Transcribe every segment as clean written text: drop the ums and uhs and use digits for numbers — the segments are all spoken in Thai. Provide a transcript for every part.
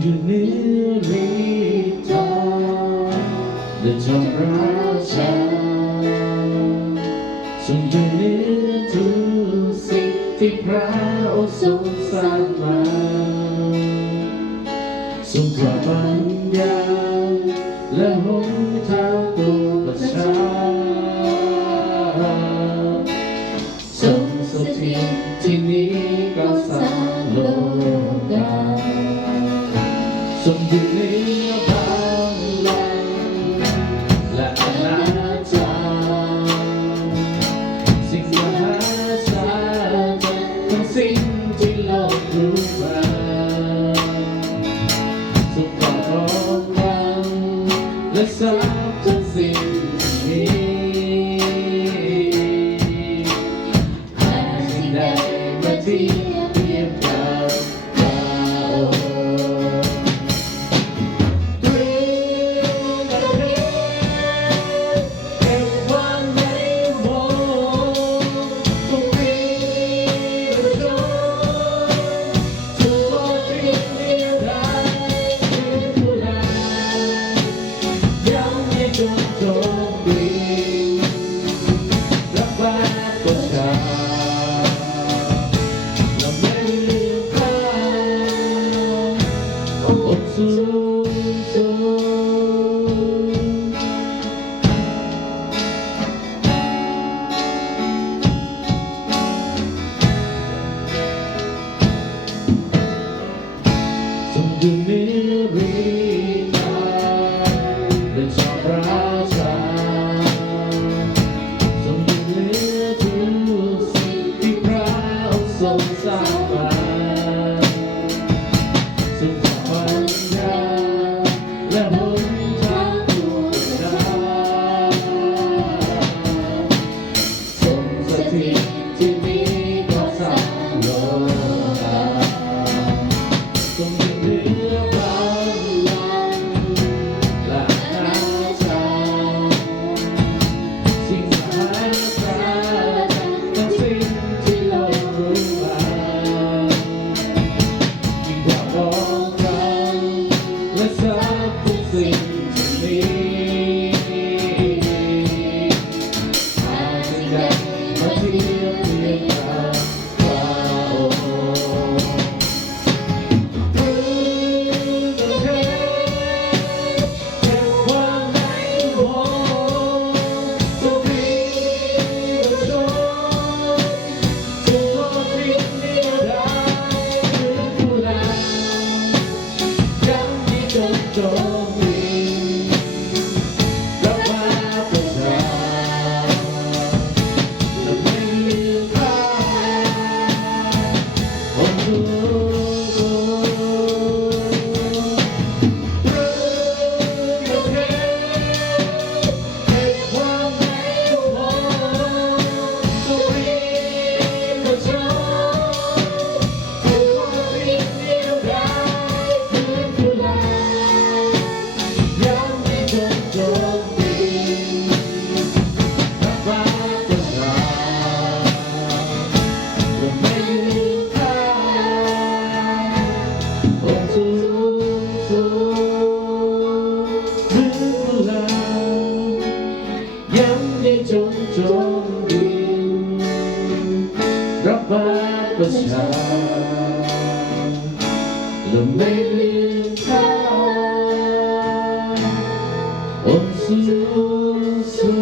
อยู่เหนือฤทธิ์ทองและจอมราชาทรงอยู่เหนือทุกสิ่งที่พระองค์ทรงสร้างมาทรงกว่าปัญญาและหนทางตัวประชาทรงสถิตที่นี้ก็สร้างโลกาทรงอยู่เหนือพลังและอำนาจใจสิ่งมหาศาลทั้งสิ้นที่โลกรู้มาทรงปกครองมันและทรัพย์ทุกสิ่งที่มีหาสิ่งใดมาเทียบกับพระองค์อยู่เหนือฤทธิ์และจอมราชาทรงอยู่เหนือทุกสิ่งที่พระองค์ทรงสร้างมาทรงกว่าปัญญาและหนทางตัวประชาทรงสถิตที่นี้ก็สร้างโลกาทรงอยู่เหนือจงดินรับมาประชาและไม่ลืมข้าองค์สูงสุด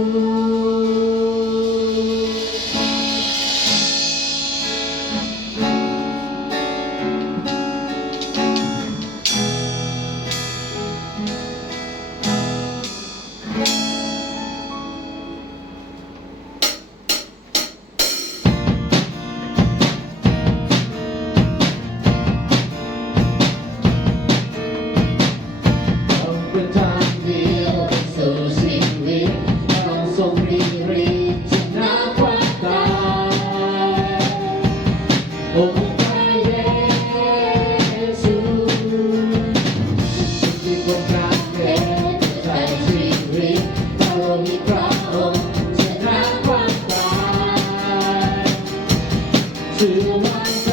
เชื่อมั่นใจ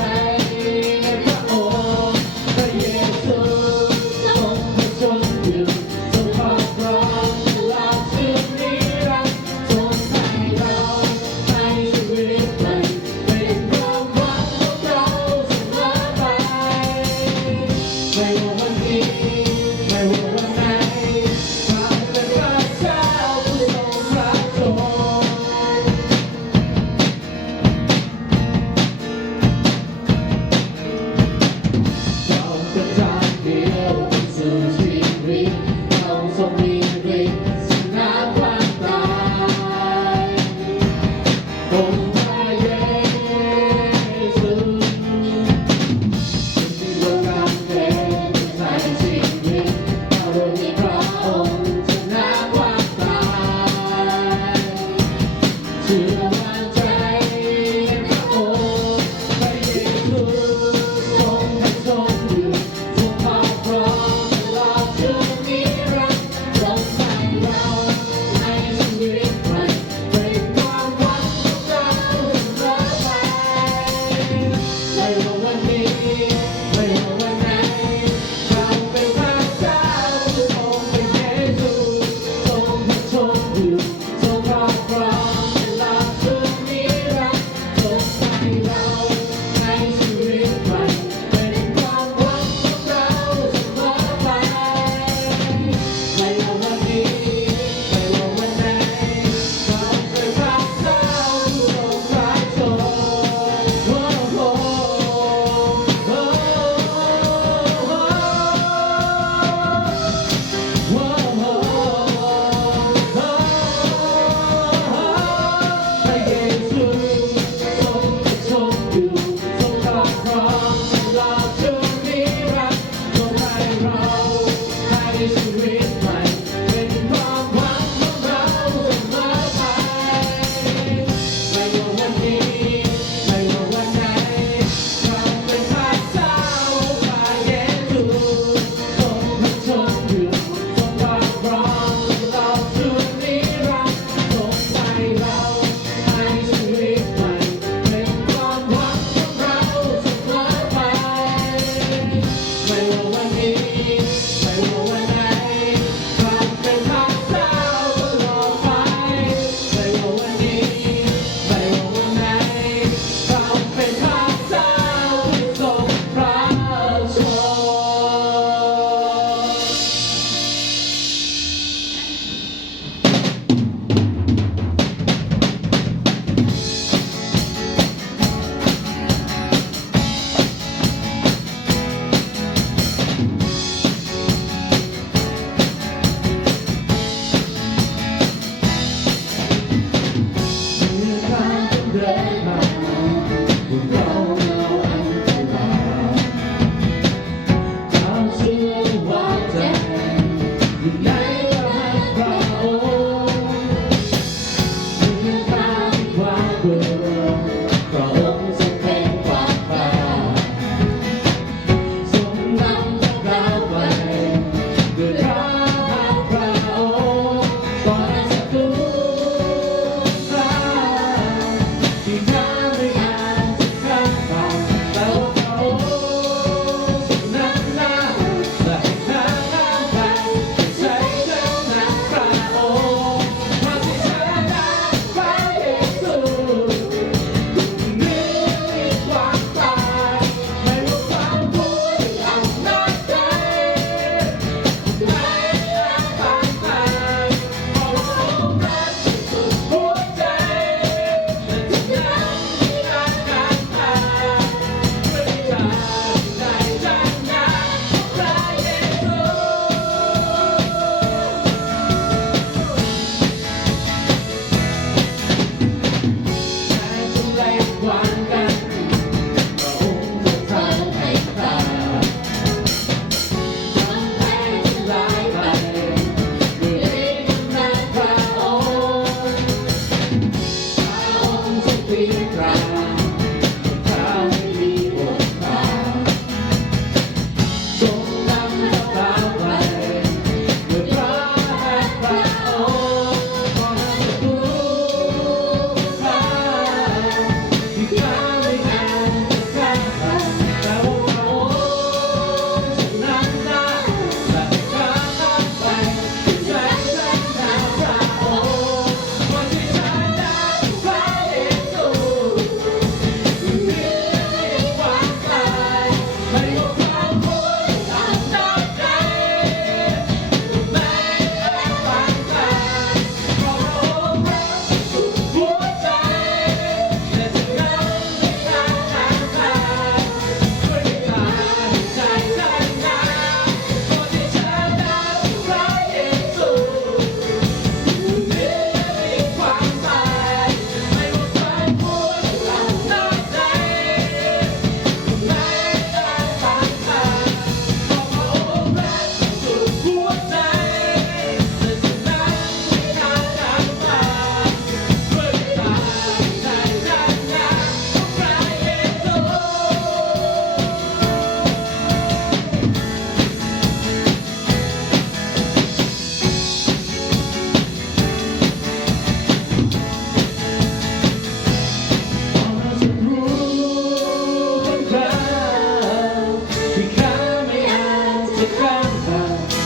ในพระองค์พระเยซู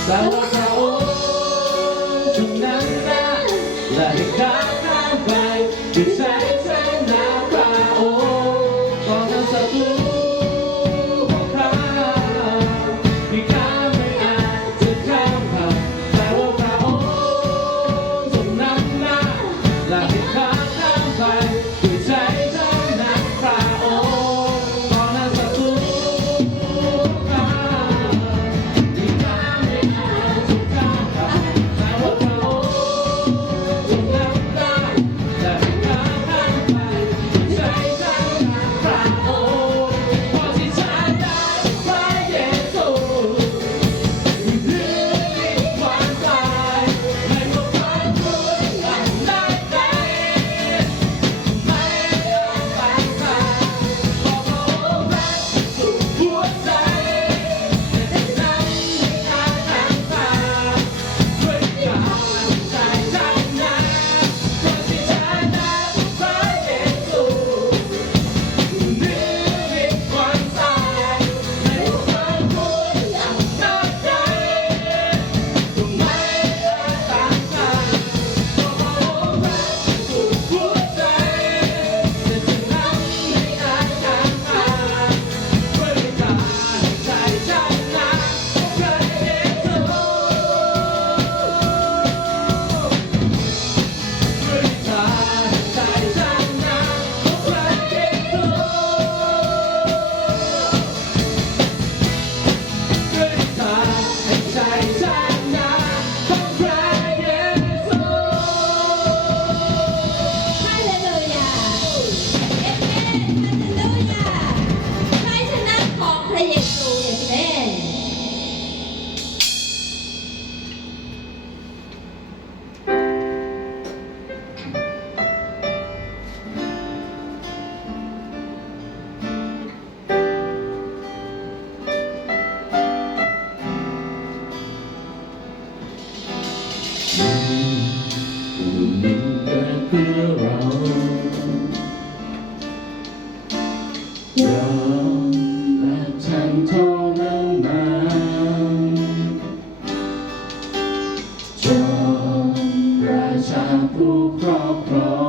แต่ว่าพระองค์ทรงนำหน้าและให้ข้ามไปด้วยชัยชนะพระองค์ต่อหน้าศัตรูของข้าที่ข้าไม่อาจจะข้ามผ่านแต่ว่าพระองค์ทรงนำหน้าและให้ข้ามไปด้วยชัยชนะพระองค์ต่อหน้าศัตรูของข้าที่ข้าไม่อาจจะข้ามผ่านแต่ว่าพระองค์ทรงนำหน้าและให้ข้ามไปด้วยชัยชนะพระองค์เพราะที่ฉันได้พระเยซู หรือมีความตายไม่ว่าความทุกข์อันใดใดไม่ยอมแพ้ทางเพราะพระองค์รักสุดหัวใจและจะนำให้ข้ามทางตาด้วยการใจชนะเพราะที่ฉันได้พระเยซูหรือมีความตายไม่ว่าความทุกข์อันใดใด ไม่อาจต้านทานเพราะพระองค์รักสุดหัวใจและจะนำให้อาจข้ามผ่านด้วยการใจชนะของพระเยซูด้วยการใจชนะของพระเยซูด้วยการใจชนะของพระเยซู ฮาเลลูยาเอเมนฮาเลลูยาชัยชนะของพระเยซูเอเมน ผู้นี้เกิดเพื่อเรายอมและฉันทรมานจอมราชาผู้ครอบครอ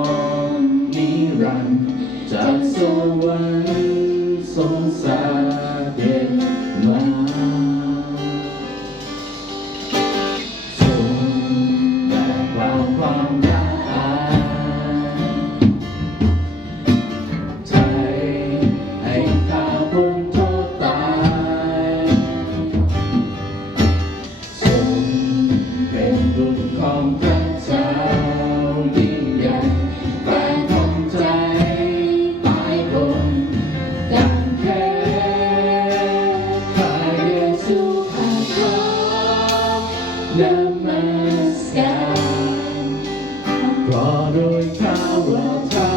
งนิรันดร์จากสวรรค์ทรงเสด็จมา ทรงแบกวางความละอายไถ่ให้ข้าพ้นโทษตายทรงเป็นบุตรของพระเจ้ายิ่งใหญ่แต่ของใจตายบนกำแพงพระเยซูข้าขอนมัสการเพราะโดยข้าว่าข้า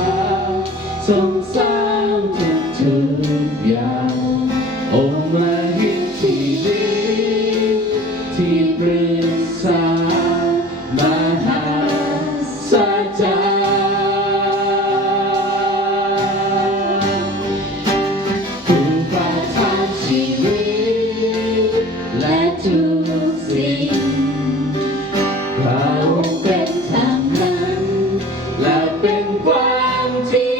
ทรงสร้างทุกอย่างองค์มหิทธิฤทธิ์ที่ปรึกษามหาศาลจารย์ผู้ประทานชีวิตและทุกสิ่ง เราเป็นทางนั้นและเป็นความจริ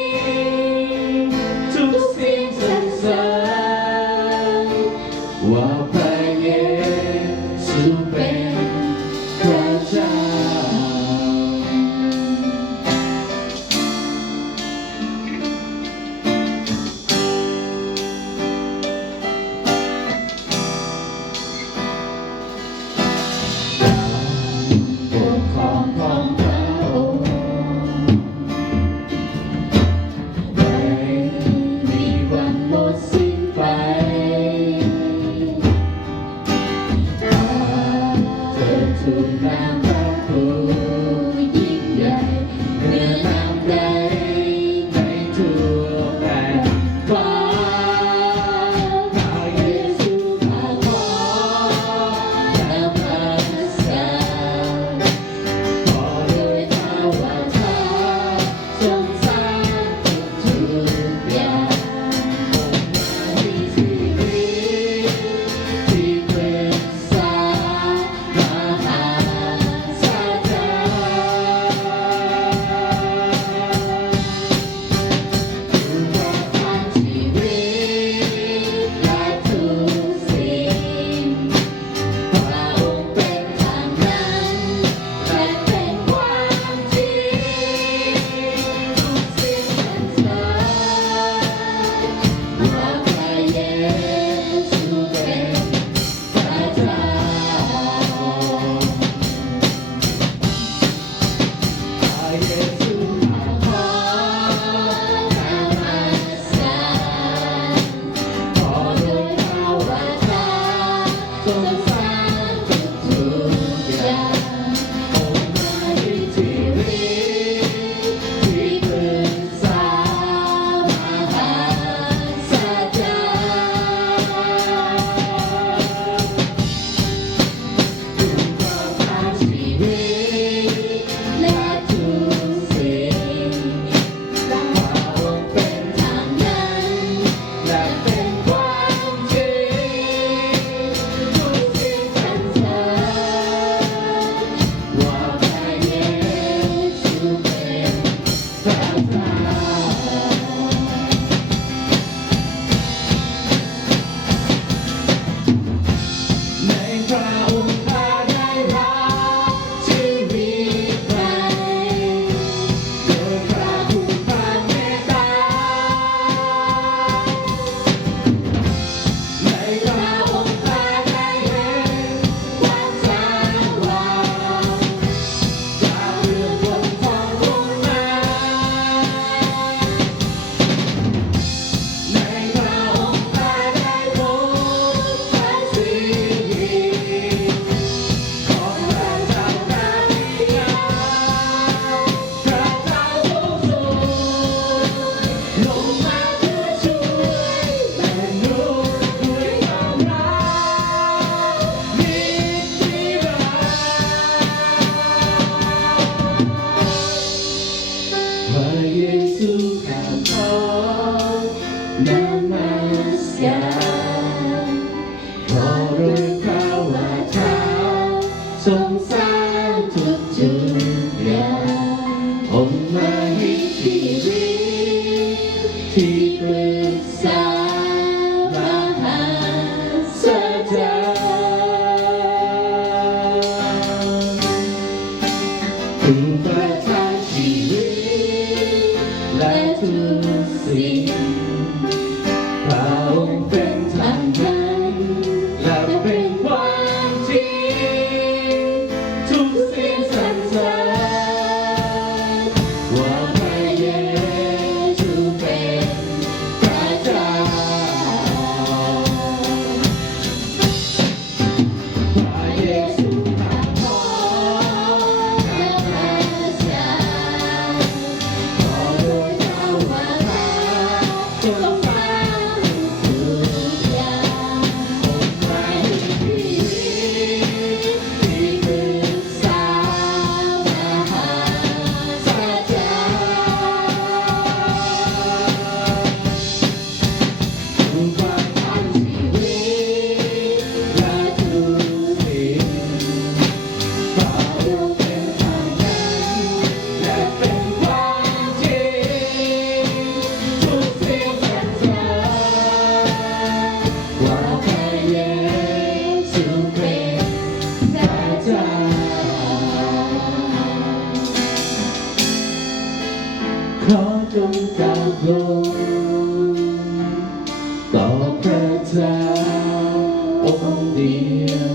งทุกสิ่งสรรเสริญว่าพระเยซูเป็นพระเจ้า ปกครองของพระองค์ไม่มีวันหมดสิ้นไปเธอทูลนามพระผู้ยิ่งใหญ่เหนือนามใดในทั่วแผ่นฟ้าพระเยซูข้าขอนมัสการ ขอโดยข้าว่าข้าทรงสร้างทุกอย่างองค์มหิทธิฤทธิ์ที่ปรึกษา สงสารทุกอย่างองค์มหิชีวิตที่ปรึกษามหาสัจจ์ผู้ประทานชีวิตและทุกสิ่งพระองค์เป็นทางนั้นและเป็นความจริงทุกสิ่งสรรเสริญว่าพระเยซูเป็นพระเจ้าพระเยซูพระพรและพระเจ้าขอโดยเจ้าว่าเราจงฟังทุกอย่างองค์พระชีวิตที่ปรึกษามหาสัจจ์ผู้ประทานชีวิตและทุกสิ่งพระองค์เป็นทางนั้นและเป็นความจริงทุกสิ่งสรรเสริญว่าพระเยซูเป็นพระเจ้าขอจงก้าวลงต่อพระเจ้าองค์เดียว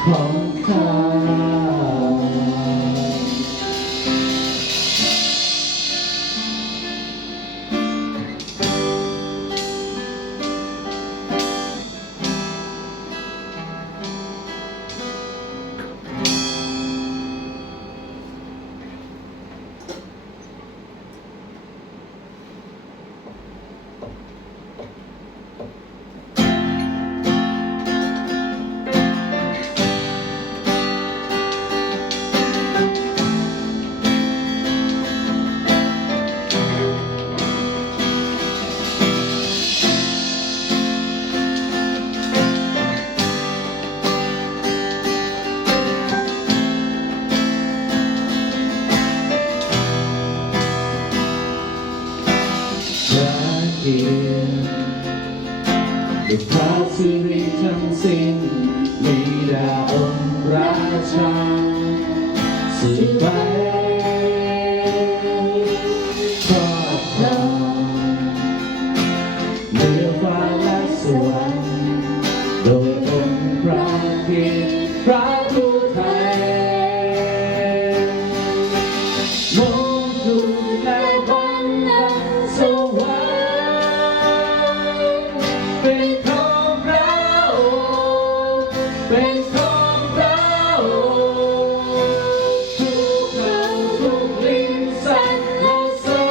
ของข้า พระเกียรติด้วยพระสิริทั้งสิ้นมีแด่องค์ราชาสืบไปครอบครองเหนือฟ้าและสวรรค์โดยองค์พระเกียรติพระผู้ไทยมงกุฎและบัลลังก์สวรรค์เป็นของพระองค์เป็นของพระองค์ทุกเราทุกลิ้นสรรเสริ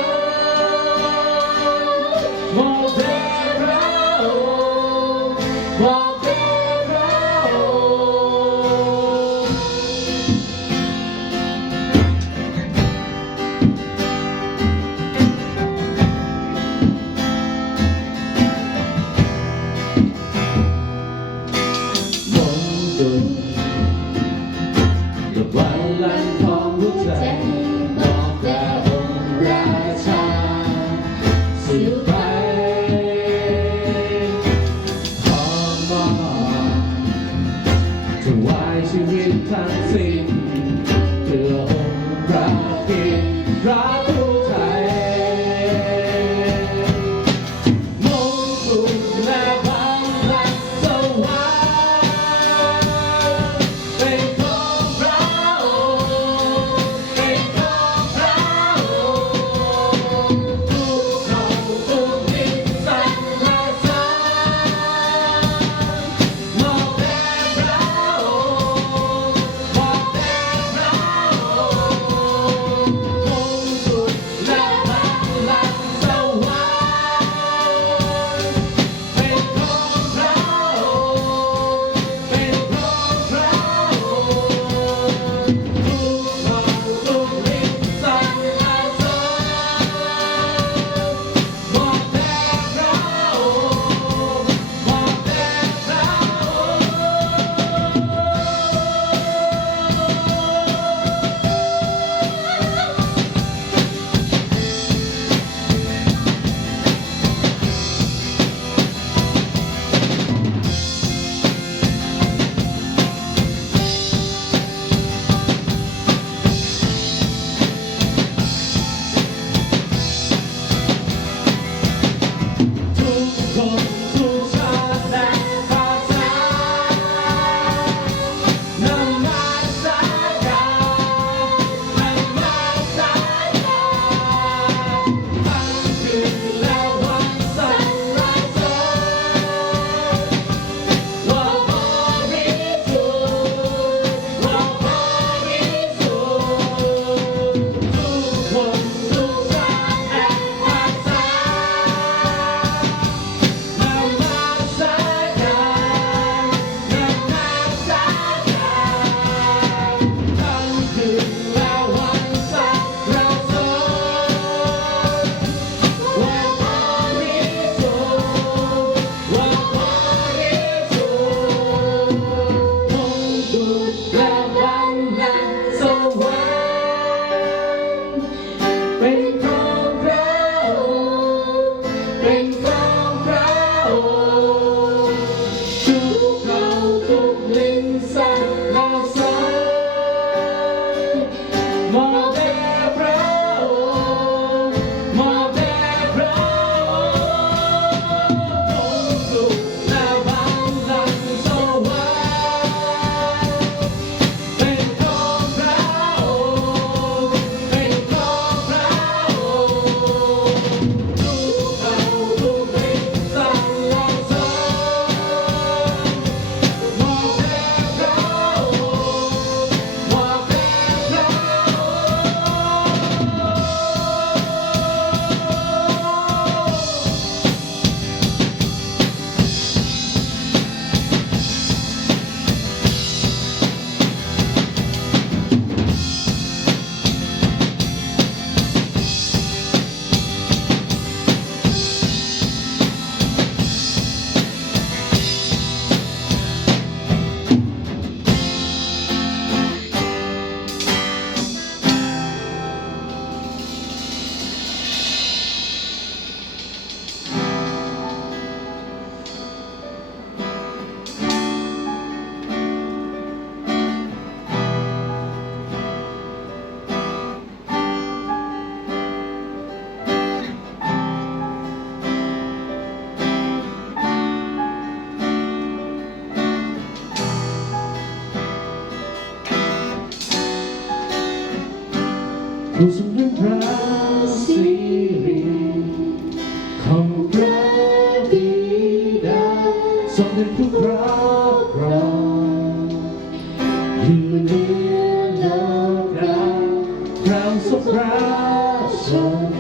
ญมอบแด่พระองค์มอบแด่พระองค์มงกุฎและบัลลังก์ของหัวใจมอบแด่องค์ราชาสืบไปขอมอบถวายชีวิตทั้งสิ้นเพื่อองค์พระเกียรติพระผู้ไทยมงกุฎและบัลลังก์สวรรค์เป็นของพระองค์เป็นของพระองค์ทุกเราทุกลิ้นสรรเสริญมอบแด่พระองค์มอบแด่พระองค์มงกุฎ ผู้ทรงเป็นพระสิริของพระบิดาทรงเป็นผู้ครอบครองอยู่เหนือโลกาพระทรงพระชน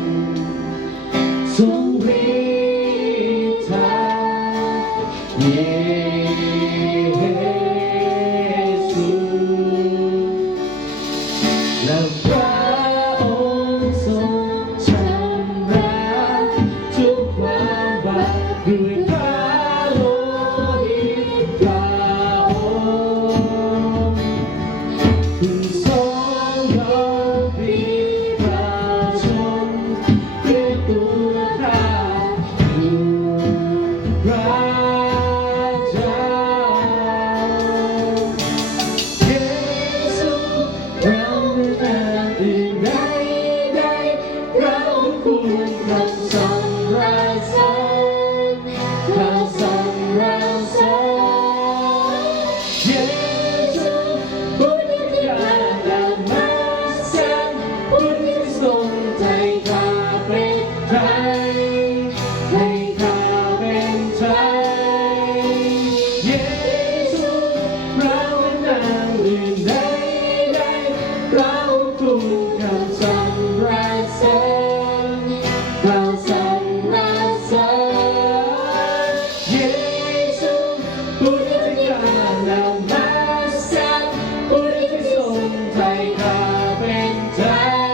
ทรงฤทธาเยซูและพระองค์ทรงชำระทุกความบาปด้วยพระโลหิตพระองค์ผู้ทรงยอมพลีประชนด้วยตัวข้าอยู่พระเจ้าเยซูเราไม่อาจอื่นใดเราควรคำสรรเสริญคำสรรเสริญเยซูผู้ที่ยาดามาสันผู้ที่ทรงใจข้าเป็นไทยให้ข้าเป็นไทยเยซูเราไม่นางอื่นใดเราควรคำสรรเสริญคำสรรเสริญเยซูผู้ที่ยาดามาสันผู้ที่ทรงใจข้าเป็นไทย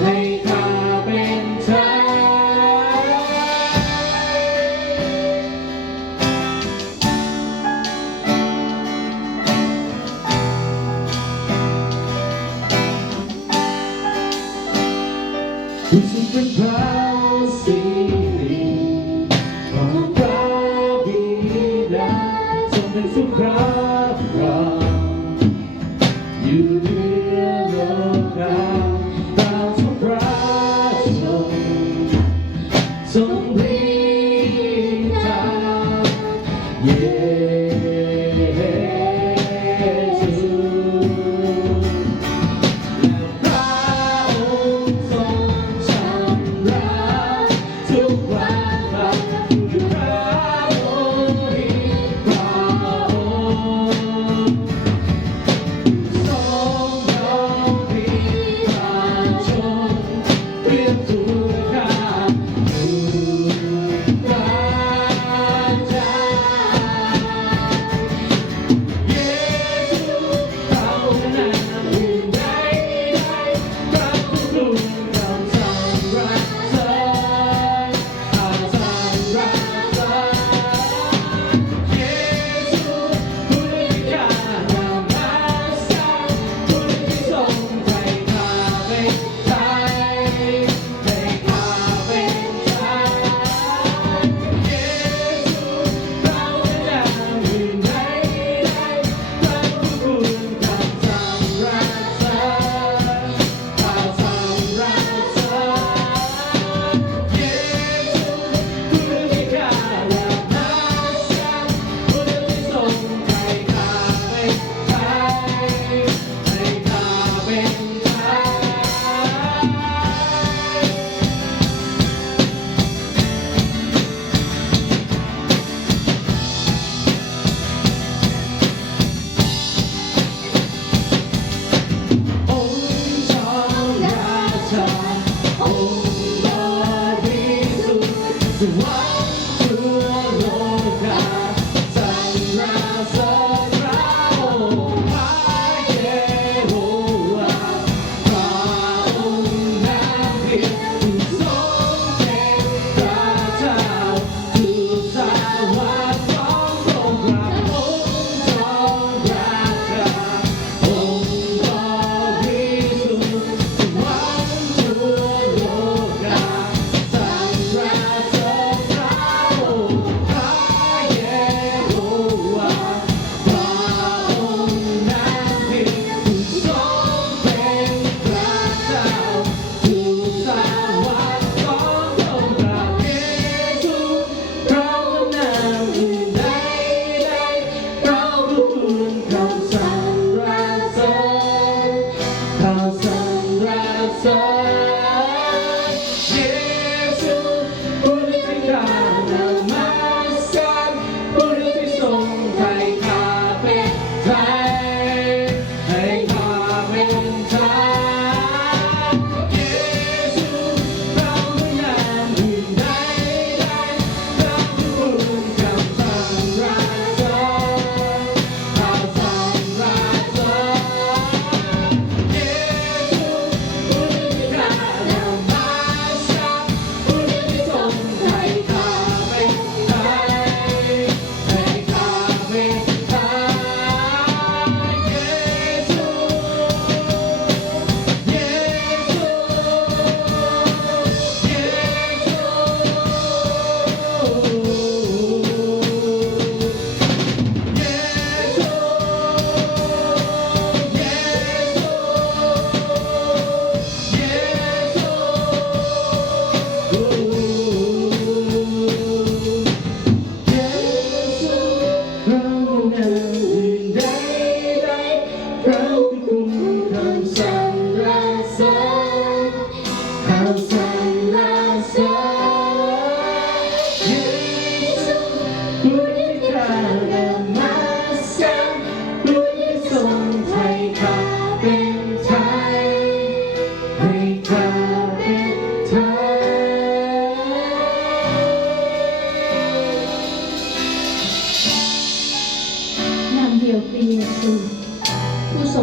ให้ข้าเป็นไทย ผู้ทรงเป็นพระสิริของพระบิดาทรงเป็นผู้ครอบครองอยู่เหนือโลกาตามทรงพระชนทรงฤทธาเยซูและพระองค์ทรงชำระทุกความบาปด้วยพระโลหิตพระองค์ทรง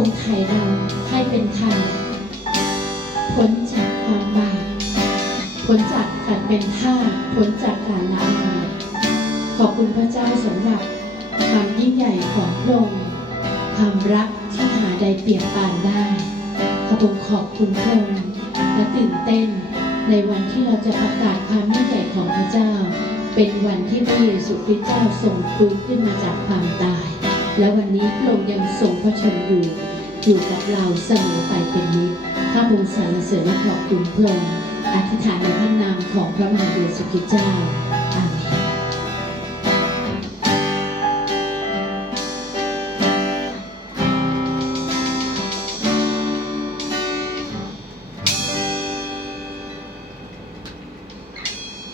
รงไถ่เราให้เป็นไทยพ้นจากความบาปพ้นจากการเป็นทาสพ้นจากการละอายขอบคุณพระเจ้าสำหรับความยิ่งใหญ่ของพระองค์ความรักที่หาใดเปรียบปานได้ข้าพงขอบคุณพระองค์และตื่นเต้นในวันที่เราจะประกาศความยิ่งใหญ่ของพระเจ้าเป็นวันที่พระเยซูคริสต์เจ้าทรงฟื้นขึ้นมาจากความตายและวันนี้พระองค์ยังทรงพระชนอยู่กับเราเสมอไปเป็นนิจข้าพงสรรเสริญและขอบคุณพระองค์อธิษฐานในพระนามของพระมหาเยซูคริสต์เจ้า